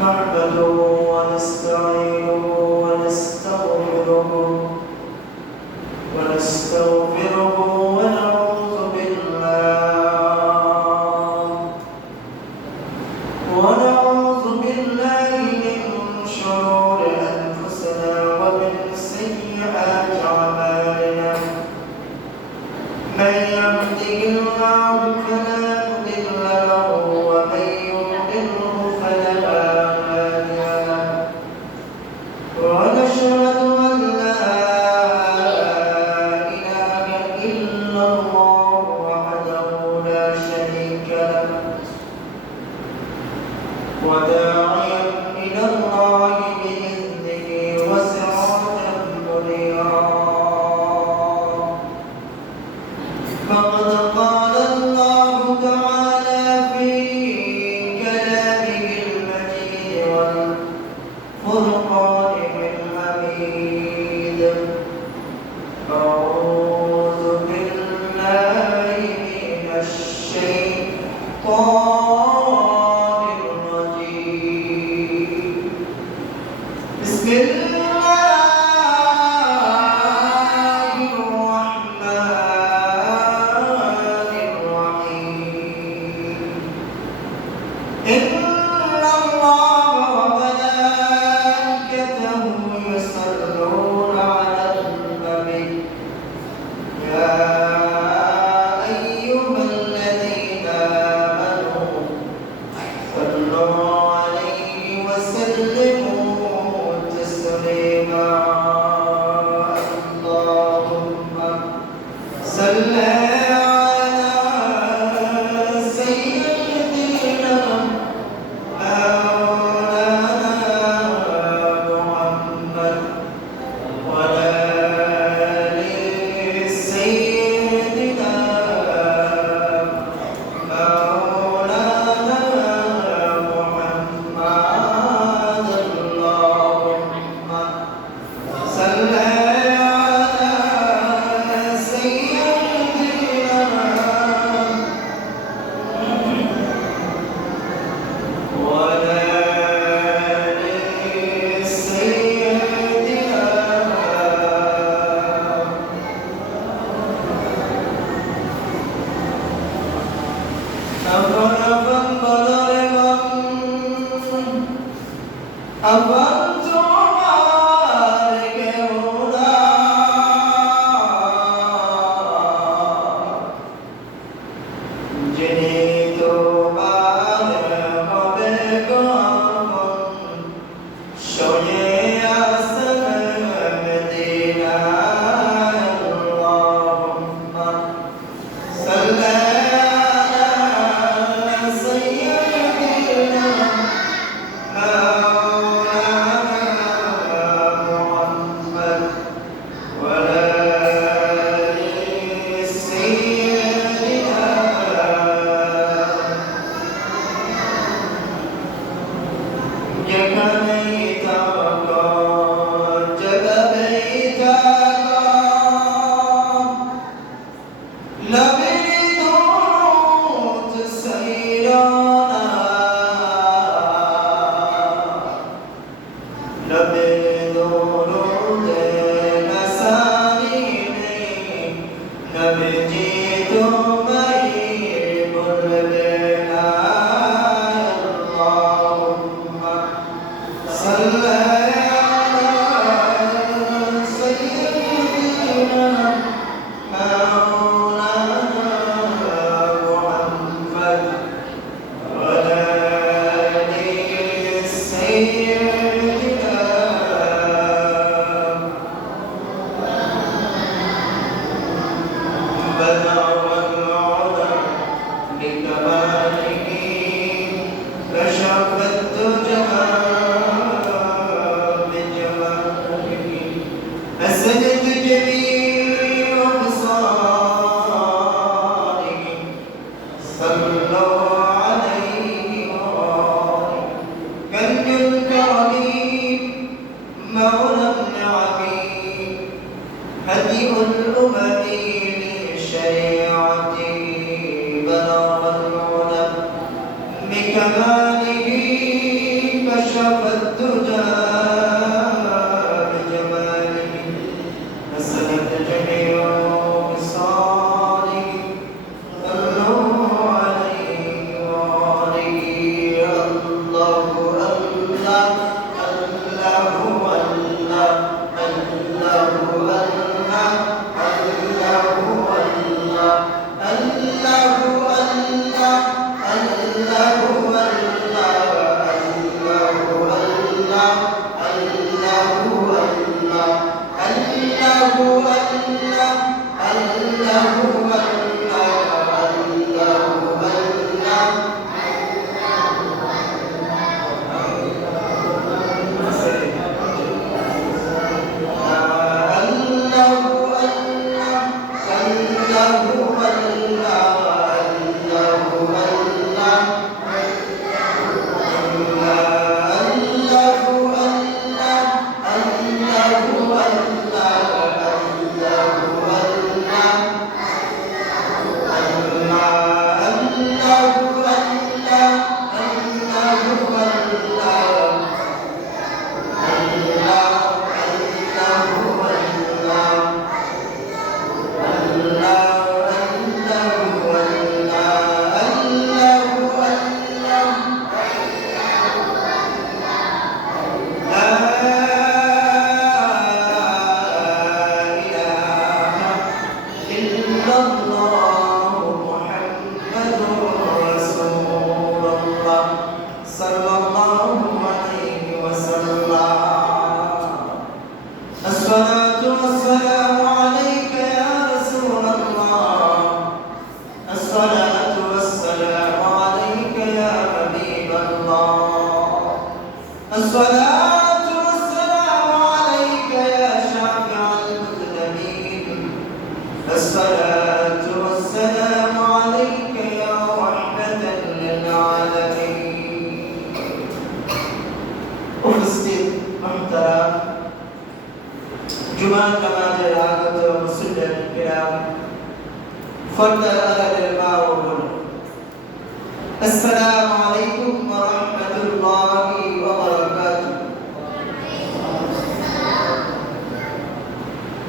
نحمده ونستعينه ونستغفره ونعوذ بالله من شرور أنفسنا ومن سيئات أعمالنا من يهده الله فلا مضل له ومن يضلله فلا هادي له ونشهد أن لا إله إلا الله وحده لا شريك له وداعيا إلى الله بإذنه وسراجا منيرا فقد قال الله تعالى في كلامه المجيد والفرقان الحميد أعوذ بالله من الشيطان الرجيم بسم الله الرحمن الرحيم إن الله وملائكته يصلون على النبي يا أيها الذين آمنوا صلوا عليه وسلموا تسليما اللهم صل على سيدنا مولانا محمد وعلى آل سيدنا مولانا محمد اللهم صل على سيدنا وعلى آل سيدنا بكماله জুমার নামাজের আগত মুসল্লিয়ান কিরাম, ফরদার আলাদের মা ও বোন, আসসালামু আলাইকুম ওয়া রাহমাতুল্লাহি ওয়া বারাকাতুহু।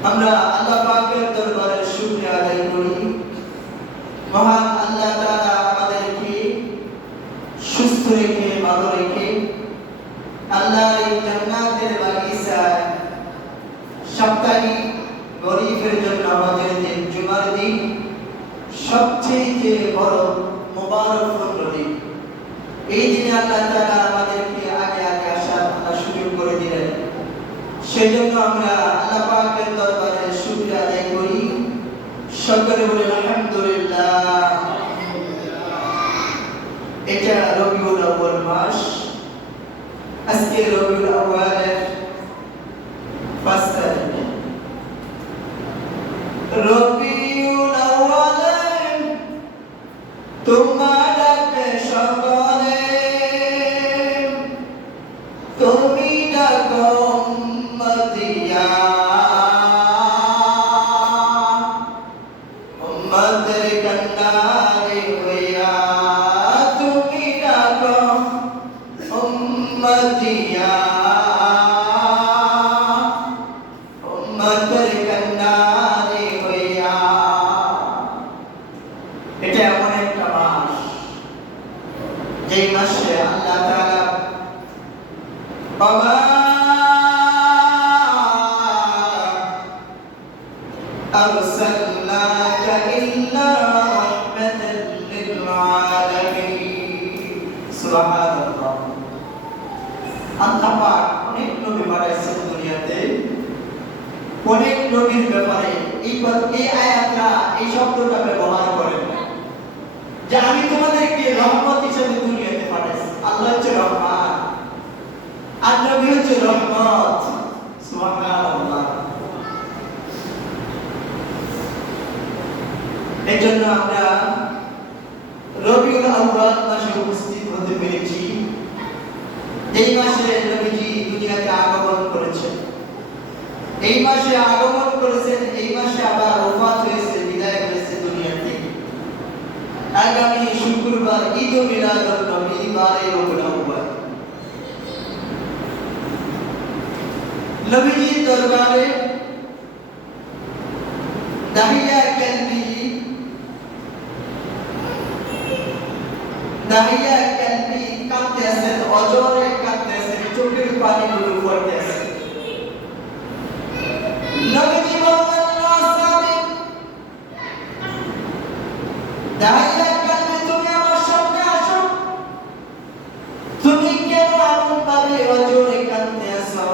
আমরা আল্লাহ পাকের দরবারে শুকরিয়া আদায় করি। মহান আল্লাহ তাআলা আমাদেরকে সুস্থ রেখে, ভালো রেখে আল্লাহর এই জান্নাতের বাগিচায় সাপ্তাহিক গরিবের জন্য আমাদের যে জুমার দিন সবচেয়ে বড় মোবারকপূর্ণ দিন। এই দিনে আল্লাহ তাআলা আমাদেরকে আগে আসার সুযোগ করে দিলেন। সেজন্য আমরা আল্লাহ পাকের দরবারে শুকরিয়া আদায় করি। সকলে বলে আলহামদুলিল্লাহ। এটা রবিউল আউয়াল মাস। আজকে রবিউল আউয়ালের 5 তারিখ। রবিউল আউয়ালে তোমার ডাকে সকলে, তুমি ডাকো উম্মতিয়া, উম্মতের কান্ডারি হইয়া তুমি ডাকো উম্মতিয়া, উম্মতের কান্ডারি হইয়া। এটা এমন একটা মাস যেই মাসে আল্লাহ তাআলা বাবা আরসালনাকা ইল্লা রাহমাতাল লিল আলামিন। সুবহানাল্লাহ। আল্লাহ পাক অনেক নবী পাঠাইছেন দুনিয়াতে। অনেক নবীর ব্যাপারে এই আয়াতটা, এই শব্দটা ব্যবহার করেন যে আমি তোমাদেরকে রহমত হিসেবে দুনিয়াতে পাঠাইছি। আল্লাহ হচ্ছে রহমান আর নবী হচ্ছে রহমত। সুবহানাল্লাহ। এজন্য আমরা রবিউল আউয়াল মাসে উপস্থিত হতে পেরেছি। এই মাসে নবীজি দুনিয়াতে আগমন করেছেন, এই মাসে আগমন করেছেন, এই মাসে আবার ওফাত হয়েছে, বিদায় হয়েছে দুনিয়া থেকে। আগামী শুক্রবার ঈদ মিলাদুন নবী, 12 রবিউল আউয়াল। নবীজির দরবারে দাহিয়া কালবি কাঁদতে আছেন, অজরে কাঁদতে আছেন, চোখের পানিগুলো পড়তে আছে। নবীজি বললেন, দাহিয়া কালবি, তুমি আমার সামনে আসো। তুমি কেন এমন ভাবে অজরে কাঁদতে আছো?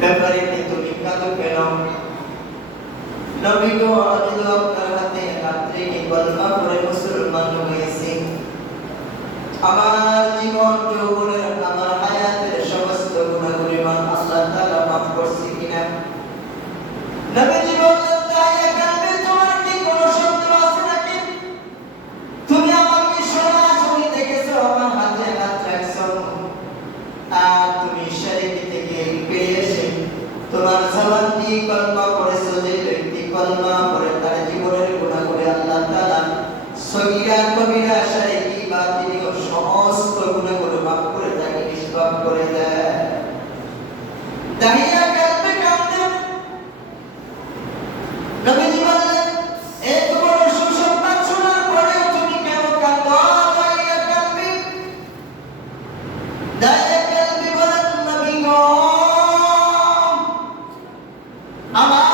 ব্যাপারে তুমি কাঁদো কেন? নবী গো, আমি তো আপনার হাতে রাত্রে কি কলমা পড়ে মুসলমান হয়েছি। আমার জীবন যৌবনের, আমার হায়াতের সমস্ত গুনাহগুলো আল্লাহ তাআলা মাফ করছে কিনা? নবীজি বললেন, দাহিয়া কালবি, তোমার কি কোনো সন্দেহ আছে নাকি? তুমি আমাকে সরাসরি দেখেছো, আমার হাতে হাত রাখছো, আর তুমি শরীর থেকে বেরিয়ে এসে তোমার জবান দিয়ে কলমা পড়েছো। যে ব্যক্তি কলমা পড়ে তার জীবনের গুনাহগুলো আল্লাহ তাআলা সগীরা কবিরা শারীকি বাতিনি ও সমস্ত গুনাহগুলো মাফ করে তাকে নিষ্পাপ করে দেয়। দাহিয়া কালবে কাঁদে। নবীজি বললেন, এত বড় সুসংবাদ শোনার পরেও তুমি কেন কাঁদো? দাহিয়া কালবে, দাহিয়া কালবে বলেন, নবী গো, আমার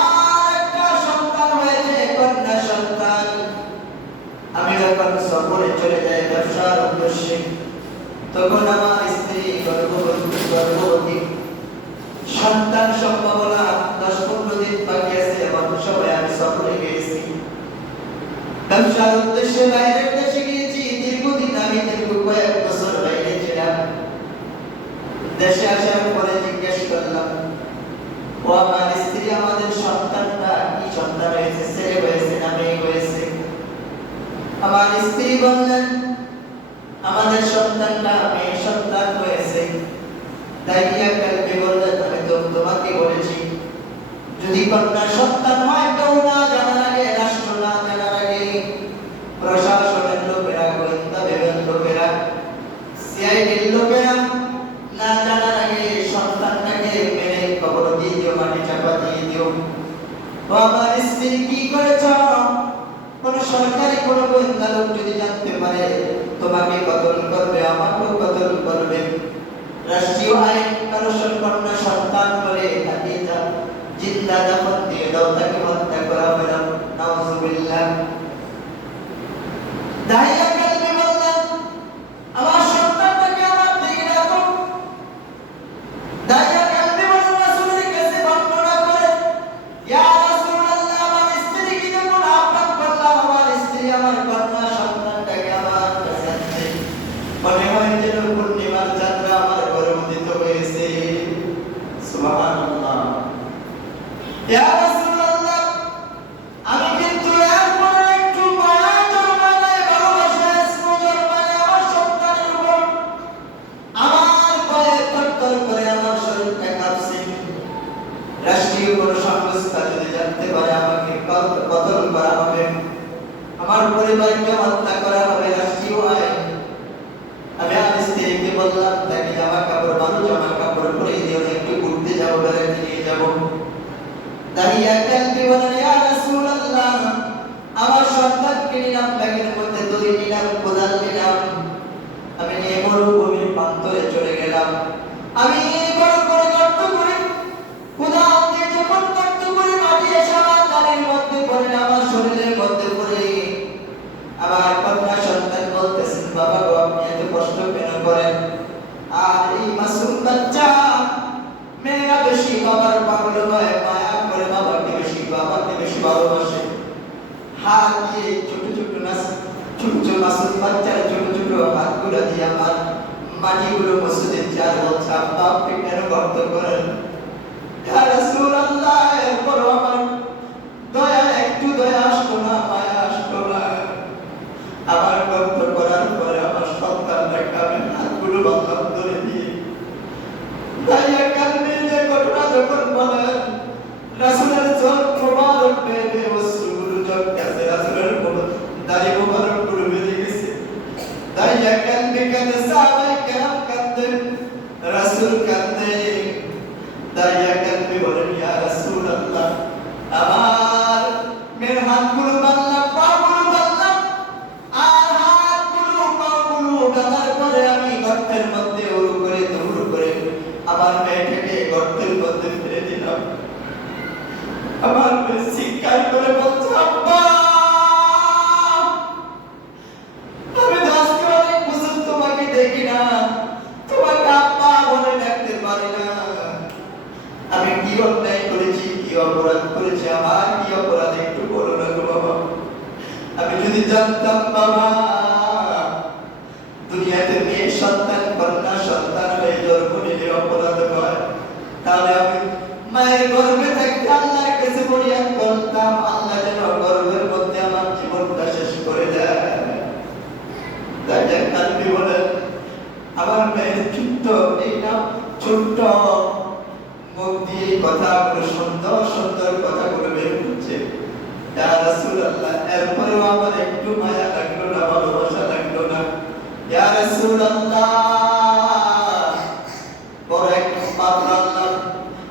একটা সন্তান হয়েছে, কন্যা সন্তান। আমি যখন সফরে চলে যাই ব্যবসার উদ্দেশ্যে, তখন আমার স্ত্রী গর্ভবতী। সন্তান সম্ভাবনা 10-15 দিন বাকি আছে, এমন সময় আমি সফরে গিয়েছি, ব্যবসার উদ্দেশ্যে বাইরের দেশে গিয়েছি। দীর্ঘদিন আমি কয়েক বছর বাইরে ছিলাম। দেশে আসার পরে জিজ্ঞেস করলাম, ও আমার স্ত্রী, আমাদের সন্তানটা কি সন্তান হয়েছে, ছেলে হয়েছে না মেয়ে হয়েছে? আমার স্ত্রী বললেন, আমাদের সন্তানটা মেয়ে সন্তান হয়েছে। দাহিয়া কালবি বললেন, আমি তো তোমাকে বলেছি যদি কন্যা সন্তান হয় কেউ না জানার আগে, রাষ্ট্র না জানার আগে, প্রশাসনের লোকেরা, গোয়েন্দা বিভাগের লোকেরা, সিআইডির লোকেরা না জানার আগে সন্তানটাকে মেরে কবর দিয়ে দিও, মাটি চাপা দিয়ে দিও। ও আমার স্ত্রী কি করেছ? কোন সরকারি কোন গোয়েন্দা লোক যদি জানতে পারে তোমাকে কতল করবে, আমাকেও কতল করবে। রাষ্ট্রীয় আইন কারোর কন্যা সন্তান করে তাকে জিন্দা দাফন দিয়ে দাও, তাকে হত্যা করা হবে না। নাউজুবিল্লাহ। দাহিয়া কালবে বললেন আমার সন্তানটাকে আমার দিকে রাখো। দাহিয়া কালবে বললেন রাসূলের কাছে বর্ণনা করে, ইয়া রাসূলুল্লাহ, আমার স্ত্রীকে যখন আহ্বান করলাম, আমার স্ত্রী আমার কন্যা সন্তানটাকে আমার কাছে আনছে, মনে হয় যেন পূর্ণিমার যাত্রা আমার গর্ভোদিত হয়েছে। সুবহানাল্লাহ। ইয়া রাসূলুল্লাহ, আমি কিন্তু এরপরে একটু মায়া জন্মালে, ভালোবাসা জন্মালে আমার সন্তানের উপর, আমার ভয়ে থরথর করে আমার শরীরটা কাঁপছে। রাষ্ট্রীয় কোন সংস্থা যদি জানতে পারে আমাকে কতল করা হবে, আমার পরিবারকে হত্যা করা হবে, রাষ্ট্রীয় আইন। আমি আমার স্ত্রীকে বললাম তাকে জামা কাপড়, ভালো জামা কাপড় পরিয়ে দিও, একটু ঘুরতে যাবো, বেড়াতে নিয়ে যাবো। দাহিয়া কালবি বলেন, ইয়া রাসূলুল্লাহ, আমার সন্তানকে নিলাম, ব্যাগের মধ্যে দই নিলাম, কোদাল নিলাম, আমি নিয়ে মরুভূমির প্রান্তরে চলে গেলাম। আমি বড় করে গর্ত করি, কোদাল দিয়ে যখন গর্ত করি, মাটি এসে আমার গালের মধ্যে পড়ে, আমার শরীরের মধ্যে পড়ে। আমার কন্যা সন্তান বলতেছেন, বাবা গো, আপনি এত কষ্ট কেন করেন? আর এই মাসুম বাচ্চা, মেয়েরা বেশি বাবার পাগল হয়, মায়া করে বাবাকে বেশি, বাবাকে বেশি ভালোবাসে। হাত দিয়ে ছোট ছোট মাসুম বাচ্চার ছোট ছোট হাতগুলো দিয়ে আমার মাটিগুলো মুছে দিচ্ছে, আর বলছে, আব্বা আপনি কেন গর্ত করেন? ইয়া রাসূলুল্লাহ, এরপরও আমার দয়া, একটু দয়া আসলো না, মায়া আসলো না। আমার গর্ত করার পরে আমার সন্তানটাকে আমি হাতগুলো বাঁধলাম ধরে দিয়ে। দাহিয়া কালবে যে ঘটনা যখন বলেন, রাসূলের চোখ মোবারক বেয়ে অশ্রুগুলো ঝরতেছে, রাসূলের দাড়ি মোবারক গুলো বেরিয়ে গেছে। দাহিয়া কালবে কাঁদে, সাহাবায়ে কেরাম কাঁদে, রাসূল কাঁদে। দাহিয়া কালবে বলেন, ইয়া রাসূলুল্লাহ, আমার মেয়ের হাতগুলো বাঁধলাম, পাগুলো বাঁধলাম, আর হাতগুলো পাগুলো বাঁধার পরে আমি গর্তের মধ্যে উড়ু করে দৌড় করে আমার মেয়েটাকে গর্তের মধ্যে ফেলে দিলাম। আমার মেয়ে চিৎকার করে বলছে, আব্বা, আমি তো আজকে অনেক বছর তোমাকে দেখি না, তোমাকে আব্বা বলে ডাকতে পারি না। আমি কি অন্যায় করেছি, কি অপরাধ করেছি, আমার কি অপরাধ একটু বলো না গো বাবা। আমি যদি জানতাম বাবা দুনিয়াতে মেয়ে সন্তান, কন্যা সন্তান হয়ে জন্ম নিলে অপরাধ হয়, তাহলে আমি মায়ের গর্ভে থাকতে আল্লাহর কাছে ফরিয়াদ করতাম, আল্লাহ যেন গর্ভের মধ্যে আমার জীবনটা শেষ করে দেয়। দাহিয়া কালবি বলেন, আমার মেয়ের ছোট্ট, এই না ছোট্ট মুখ দিয়ে কথাগুলো, সুন্দর সুন্দর কথাগুলো বের হচ্ছে। ইয়া রাসূলুল্লাহ, এরপরেও আমার একটু মায়া লাগলো না, ভালোবাসা লাগলো না। ইয়া রাসূলুল্লাহ, বড় একটা পাথর আনলাম,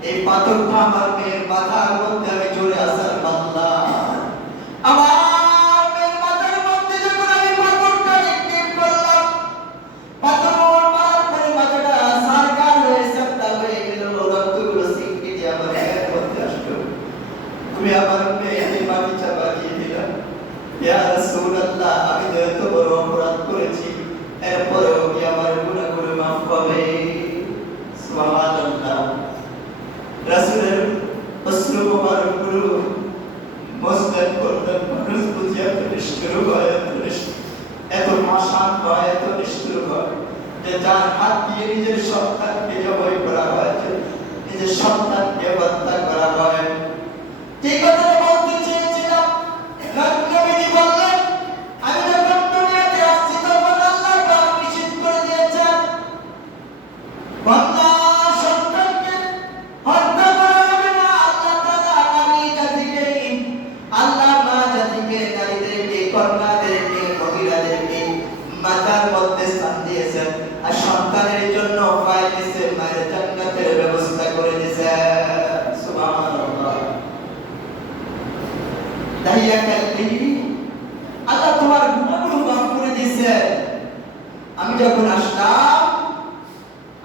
এই পাথরটা আমার মেয়ের মাথার মধ্যে আমি জোরে আসার মারলাম। আমার মেয়ের মাথার মধ্যে যখন আমি পাথরটা নিক্ষেপ করলাম, পাথর মারার পরে মাথাটা সারকার হয়ে সাপ্তা হয়ে গেল, রক্তগুলো ছিটকে দিয়ে আমার গায়ের মধ্যে আসলো। তুমি আমার মেয়েকে মাটি চাপা দিয়ে দিলা। ইয়া রাসূলুল্লাহ, আমি তো এত বড় অপরাধ করেছি, এরপরেও কি আমার গুনাহগুলো মাফ হবে? সুবহানাল্লাহ। রাসূলের অশ্রু মোবারকগুলো মসজিদ করতেন, মানুষ বুঝিয়া এত নিষ্ঠুর হয়, এত পাষাণ হয়, এত নিষ্ঠুর হয় যে যার হাত দিয়ে নিজের সন্তানকে জবাই করা হয়, নিজের সন্তানকে হত্যা করা হয়। যে কথাটা বলতে চেয়েছিলাম, নবীজি বললেন, আমি যখন দুনিয়াতে আসছি তখন আল্লাহ পাক নিষেধ করে দিয়েছেন কন্যা সন্তানকে হত্যা স্থান দিয়েছেন, আর সন্তানের জন্য ফাইলিসে মায়ের জান্নাতের ব্যবস্থা করে দিয়েছেন। সুবহানাল্লাহ। তাহিয়া কাল্লি, আল্লাহ তোমার গুনাহগুলো মাফ করে দিয়েছেন। আমি যখন আসলাম,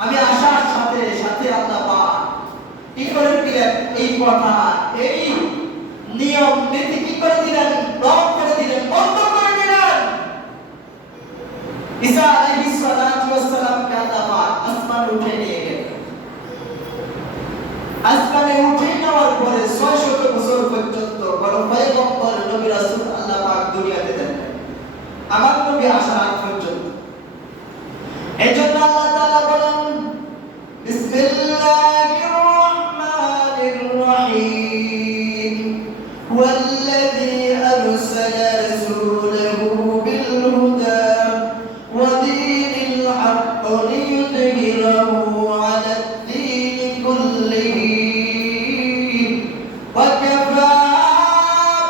আমি আসার সাথে সাথে আল্লাহ পাক কি করে দিলেন? এই কথা, এই নিয়ম নীতি কি করে দিলেন? ব্লক করে দিলেন, বন্ধ করে দিলেন। ঈসা আলাইহিস সালাতু ওয়াস সালামকে আল্লাহ পাক আসমানে উঠে নিয়ে গেলেন। আসমানে উঠে নেওয়ার পরে 600 বছর পর্যন্ত কোন পয়গম্বর নবী রাসূল আল্লাহ পাক দুনিয়াতে দেন আমার নবী আসার আগ পর্যন্ত। এজন্য আল্লাহ তাআলা বলেন, বিসমিল্লাহির রহমানির রহিম, ওয়াল্লাযী আরসালা রাসূলাহু বিল হুদা ওয়া দীনিল হক লিইয়ুযহিরাহু আলাদ দীনি কুল্লিহি ওয়া কাফা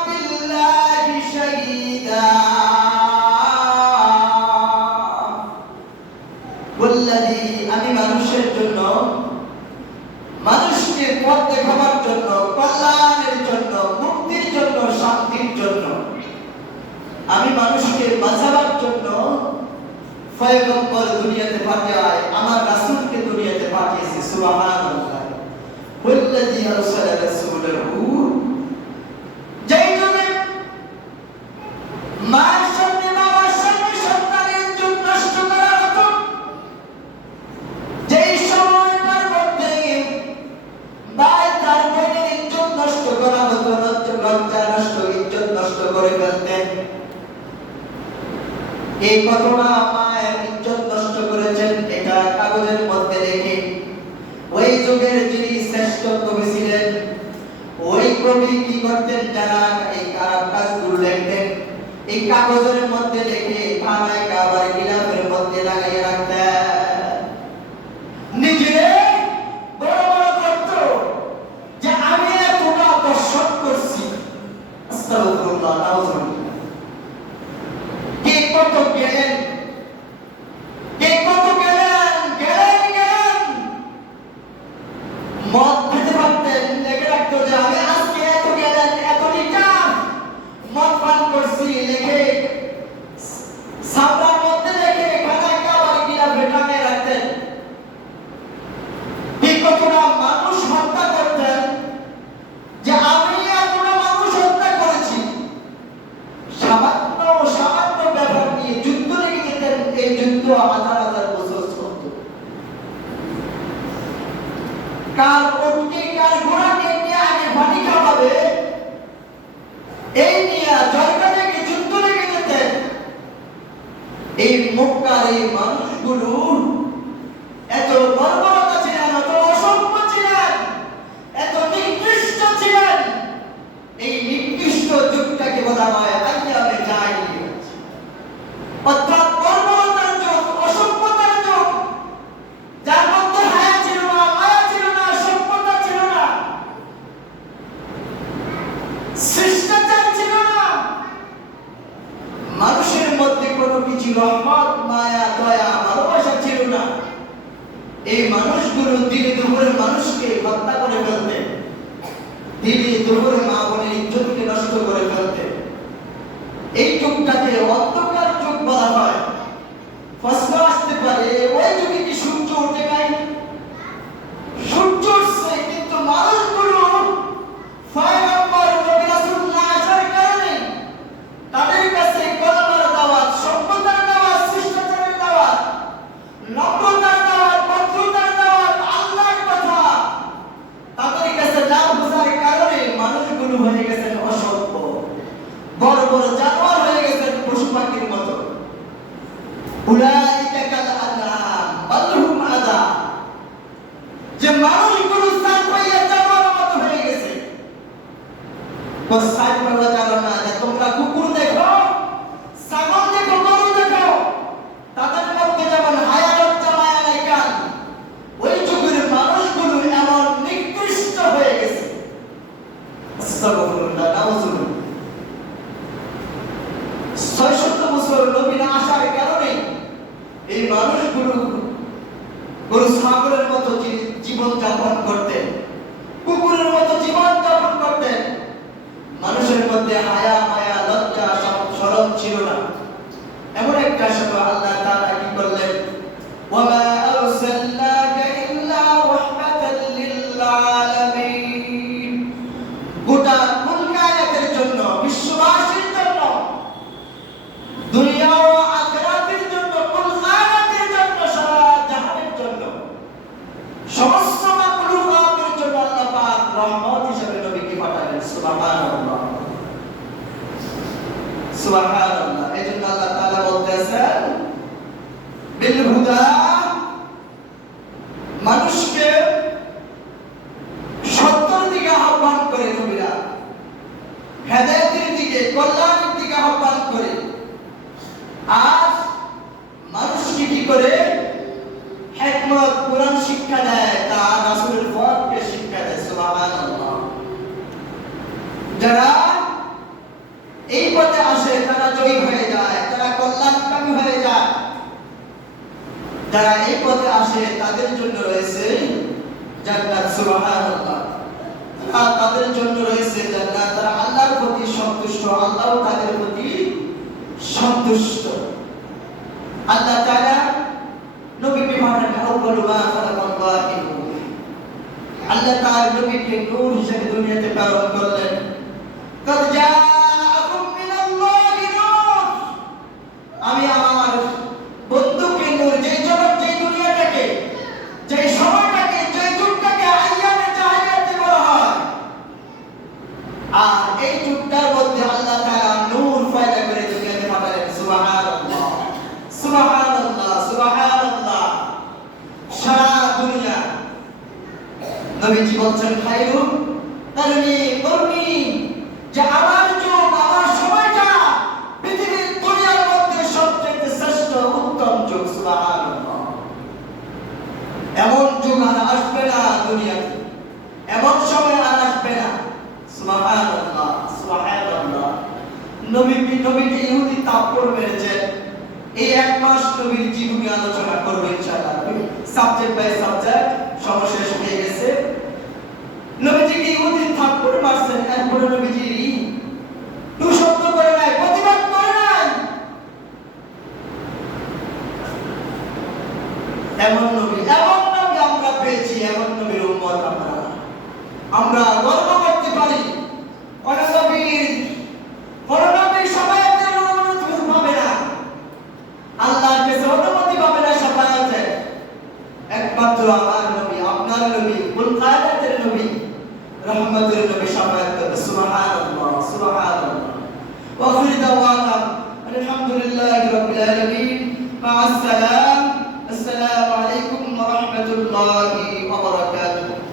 বিল্লাহি শাহীদা। ওয়াল্লাযী, আমি মানুষের জন্য, মানুষকে পথ দেখাবার জন্য, কল্যাণের জন্য, মুক্তির জন্য, শান্তির জন্য, আমি মানুষকে বাঁচাবার জন্য পয়গম্বর দুনিয়াতে পাঠাই, আমার রাসূলকে দুনিয়াতে পাঠিয়েছি। সুবহানাল্লাহ। ওয়াল্লাযী আরসালা রাসূলাহু, যেই জন্য মায়ের সামনে, বাবার সামনে সন্তানের ইজ্জত নষ্ট করা হতো, যেই সময়টার মধ্যে ভাই তার বোনের ইজ্জত নষ্ট করা হতো, লজ্জা নষ্ট, ইজ্জত নষ্ট করে ফেলতেন। এই ঘটনা মায়ের ইজ্জত নষ্ট করেছেন, এটা কাগজের মধ্যে লিখে ওই যুগের যিনি শ্রেষ্ঠ কবি ছিলেন, ওই কবি কি করতেন? যারা এই খারাপ কাজগুলো লিখতেন, এই কাগজের মধ্যে লিখে খানায় কাবার গিলাফের মধ্যে লাগাইয়ে রাখতেন। নিজে বড় বড় করত যে আমি এতটা দর্শন করছি। আস্তাগফিরুল্লাহ, নাউজুবিল্লাহ। কে কত গেলেন, কে কত গেলেন, গেলেন মদ খেতে পারতেন, লেখে রাখতো যে আমি আজকে এত গেলেন, এত লিটার মদ পান করছি, লেখে সামরার মধ্যে লেখে খানায় কাবার গিলাফে টাঙিয়ে রাখতেন। ঠিক কতটা মানুষ হত্যা করতেন যে আমি এতটা মানুষ হত্যা করেছি। সামান্য সামান্য ব্যাপার নিয়ে যুদ্ধ লেগে যেতেন। এই যুদ্ধ হাজার হাজার বছর চলত। কার উটকে, কার ঘোড়াকে নিয়ে আগে পানি খাওয়াবে, এই নিয়ে জয়গা লেগে যুদ্ধ লেগে যেতেন। এই মক্কার এই মানুষগুলো এত বর্বরতা ছিলেন, এত অসভ্য ছিলেন, এত নিকৃষ্ট ছিলেন। এই নিকৃষ্ট যুগটাকে বলা হয় আইয়ামে জাহিলিয়াত, অর্থাৎ বর্বরতার যুগ, অসভ্যতার যুগ, যার মধ্যে হায়া ছিল না, মায়া ছিল না, সভ্যতা ছিল না, শিষ্টাচার ছিল না, মানুষের মধ্যে কোনো কিছু রহমত, মায়া, দয়া, ভালোবাসা ছিল না। এই মানুষগুলো দিনে দুপুরে মানুষকে হত্যা করে ফেলতে, দিনে দুপুরে মা বোনের ইজ্জতকে নষ্ট করে ফেলতে। এই যুগটাকে অন্ধকার যুগ বলা হয়। প্রশ্ন আসতে পারে, ওই যুগে কি সূর্য উঠে নাই? সূর্য উঠছে, কিন্তু মানুষগুলো পয়গম্বর নবী রাসূল না আসার কারণে তাদের কাছে কলমার দাওয়াত, সভ্যতার দাওয়াত, শিষ্টাচারের দাওয়াত, নম্রতার দাওয়াত, ভদ্রতার দাওয়াত, আল্লাহর কথা তাদের কাছে না বোঝার কারণে মানুষগুলো হয়ে গেছেন অসভ্য, বড় বড় জানোয়ার হয়ে গেছেন, পশু পাখির মতো। উলাইকা কাল আনআম বাল এই মানুষগুলো গরু ছাগলের মতো জীবন যাপন করতেন, কুকুরের মতো জীবন যাপন করতেন। মানুষের মধ্যে হায়া মায়া লজ্জা শরম ছিল না। এমন একটা সময় আল্লাহ তাআলা কি করলেন, ওয়ামা আরসালনাকা ইল্লা রাহমাতাল লিল আলামিন, গোটা কুল কায়নাতের জন্য, বিশ্ববাসীর জন্য, দুনিয়া ও আখিরাতের জন্য, কুল কায়নাতের জন্য, সারা জাহানের জন্য, সমস্ত মাখলুকাতের জন্য আল্লাহ পাক রহমত হিসেবে নবীকে পাঠালেন। সুবহানাল্লাহ, সুবহানাল্লাহ। এজন্য আল্লাহ তাআলা বলতেছেন বিল হুদা, মানুষকে সত্যের দিকে আহ্বান করে নবীরা, হেদায়েতের দিকে, কল্যাণের দিকে আহ্বান করে। আর মানুষকে কি করে হিকমত কোরআন শিক্ষা দেয়, তা রাসূলের পথকে শিক্ষা দেয়। সুবহানাল্লাহ। যারা এই পথে আসে তারা জয়ী হয়ে যায়, তারা কল্যাণকামী হয়ে যায়। যারা এই পথে আসে তাদের জন্য রয়েছে জান্নাত। সুবহানাল্লাহ। তাদের জন্য রয়েছে জান্নাত। তারা আল্লাহর প্রতি সন্তুষ্ট, আল্লাহও তাদের প্রতি সন্তুষ্ট। আল্লাহ তাআলা নবীকে পাঠালেন, আউয়ালু মা খালাকাল্লাহু নূর। আল্লাহ তাআলা নবীকে নূর হিসেবে দুনিয়াতে প্রেরণ করলেন। কদ জাআকুম মিনাল্লাহি নূর, আমি আমার বন্ধুকে নূর, যেই জগৎ, যেই দুনিয়াটাকে, যেই সময়টাকে, যেই যুগটাকে আইয়ামে জাহিলিয়াতে বলা হয়, আর এই যুগটার মধ্যে আল্লাহ তাআলা নূর পয়দা করে দুনিয়াতে পাঠালেন। সুবহানাল্লাহ, সুবহানাল্লাহ, সুবহানাল্লাহ। সারা দুনিয়া নবীজি বলছেন খায়রুন কারণী কর্মী, যে আমার যুগ, আমার সময়টা পৃথিবীর দুনিয়ার মধ্যে সবচেয়ে শ্রেষ্ঠ উত্তম যুগ। সুবহানাল্লাহ। এমন যুগ আর আসবে না দুনিয়াতে, এমন সময় আর আসবে না। সুবহানাল্লাহ, সুবহানাল্লাহ। নবীকে ইহুদি তাপড় মেরেছে। এই এক মাস নবীর জীবনী আলোচনা করব ইনশাআল্লাহ। সাবজেক্ট বাই সাবজেক্ট সর্বশেষ হয়ে গেছে। নবীজিকে ইহুদি তাপড় মারছেন, এরপরে নবীজি টু শব্দ করে নাই, প্রতিবাদ করে নাই। এমন নবী আমরা পেয়েছি, এমন নবীর উম্মত আমরা গর্ব করতে পারি। নবীর শাফায়াতের অনুমতি পাবে না, আল্লাহর কাছে অনুমতি পাবে না শাফায়াতে। একমাত্র আমার নবী, আপনার নবী, কুল কায়নাতের নবী, রহমতের নবী শাফায়াত করবে। সুবহানাল্লাহ, সুবহানাল্লাহ। ওয়া আখিরু দাওয়ানা আলহামদুলিল্লাহি রাব্বিল আলামিন। মা আসসালাম। আসসালামু আলাইকুম ওয়া রাহমাতুল্লাহি